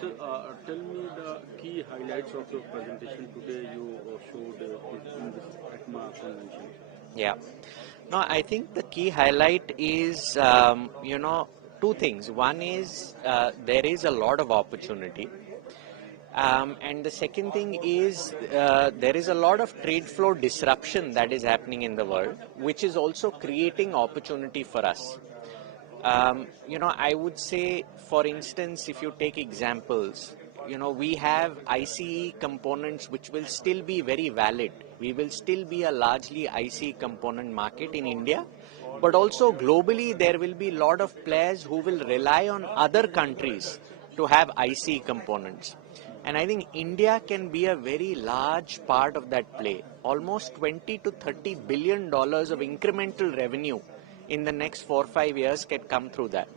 So, tell me the key highlights of your presentation today. You showed in this ACMA convention. Yeah. No, I think the key highlight is, two things. One is there is a lot of opportunity. And the second thing is there is a lot of trade flow disruption that is happening in the world, which is also creating opportunity for us. I would say, for instance, if you take examples, we have ICE components which will still be very valid. We will still be a largely ICE component market in India, but also globally there will be a lot of players who will rely on other countries to have ICE components. And I think India can be a very large part of that play. Almost 20 to 30 billion dollars of incremental revenue in the next 4 or 5 years can come through that.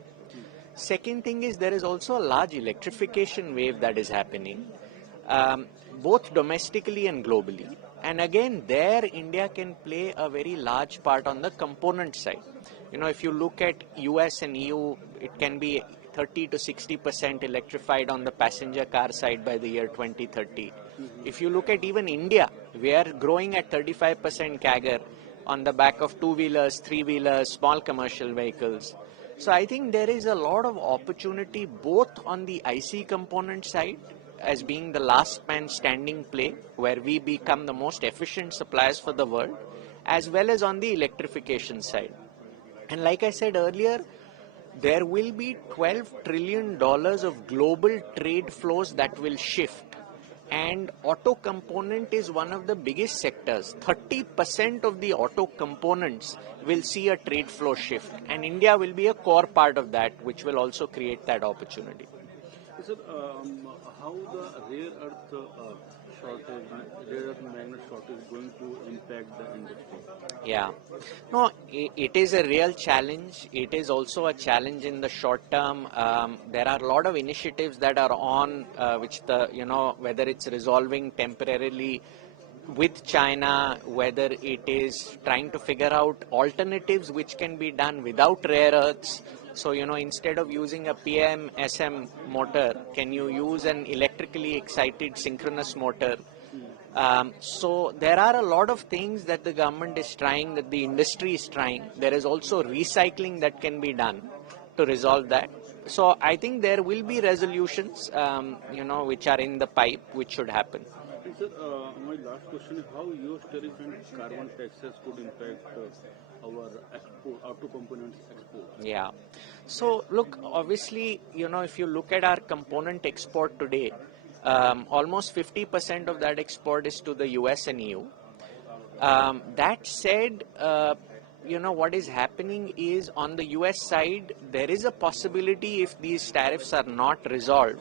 Second thing is there is also a large electrification wave that is happening, both domestically and globally. And again, there India can play a very large part on the component side. If you look at US and EU, it can be 30 to 60% electrified on the passenger car side by the year 2030. If you look at even India, we are growing at 35% CAGR on the back of two-wheelers, three-wheelers, small commercial vehicles. So I think there is a lot of opportunity both on the IC component side as being the last man standing play where we become the most efficient suppliers for the world, as well as on the electrification side. And like I said earlier, there will be $12 trillion of global trade flows that will shift. And auto component is one of the biggest sectors. 30% of the auto components will see a trade flow shift. And India will be a core part of that, which will also create that opportunity. Sir, how the rare earth shortage, rare earth magnet shortage is going to impact the industry? Yeah. No, it is a real challenge. It is also a challenge in the short term. There are a lot of initiatives that are on, whether it's resolving temporarily with China, whether it is trying to figure out alternatives which can be done without rare earths. So, instead of using a PM-SM motor, can you use an electrically excited synchronous motor? So there are a lot of things that the government is trying, that the industry is trying. There is also recycling that can be done to resolve that. So I think there will be resolutions, which are in the pipe, which should happen. Sir, my last question is how US tariff and carbon taxes could impact our export, auto components export? Yeah. So look, obviously, if you look at our component export today, almost 50% of that export is to the US and EU. That said, what is happening is on the US side, there is a possibility if these tariffs are not resolved,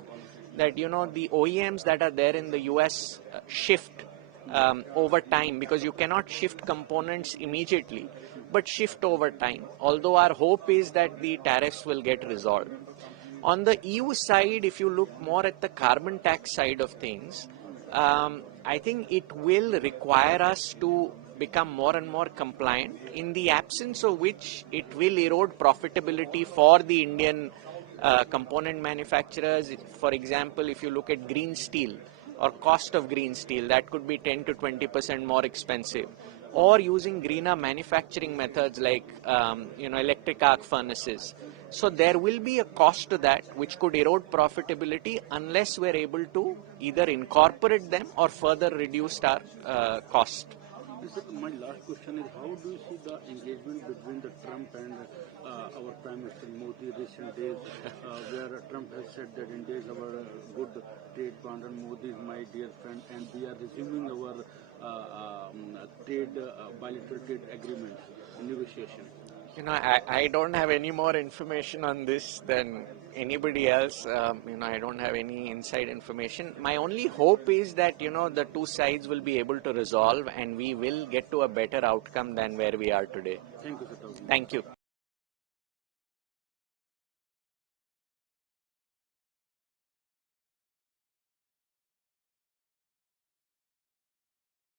that, the OEMs that are there in the US shift over time, because you cannot shift components immediately, but shift over time. Although our hope is that the tariffs will get resolved. On the EU side, if you look more at the carbon tax side of things, I think it will require us to become more and more compliant, in the absence of which it will erode profitability for the Indian component manufacturers. For example, if you look at green steel or cost of green steel, that could be 10 to 20% more expensive. Or using greener manufacturing methods like electric arc furnaces. So there will be a cost to that which could erode profitability unless we're able to either incorporate them or further reduce our cost. My last question is how do you see the engagement between the Trump and our Prime Minister Modi recent days, where Trump has said that India is our good trade partner, Modi is my dear friend, and we are resuming our bilateral trade agreements and negotiation? I don't have any more information on this than anybody else. I don't have any inside information. My only hope is that, the two sides will be able to resolve and we will get to a better outcome than where we are today. Thank you, sir. Thank you.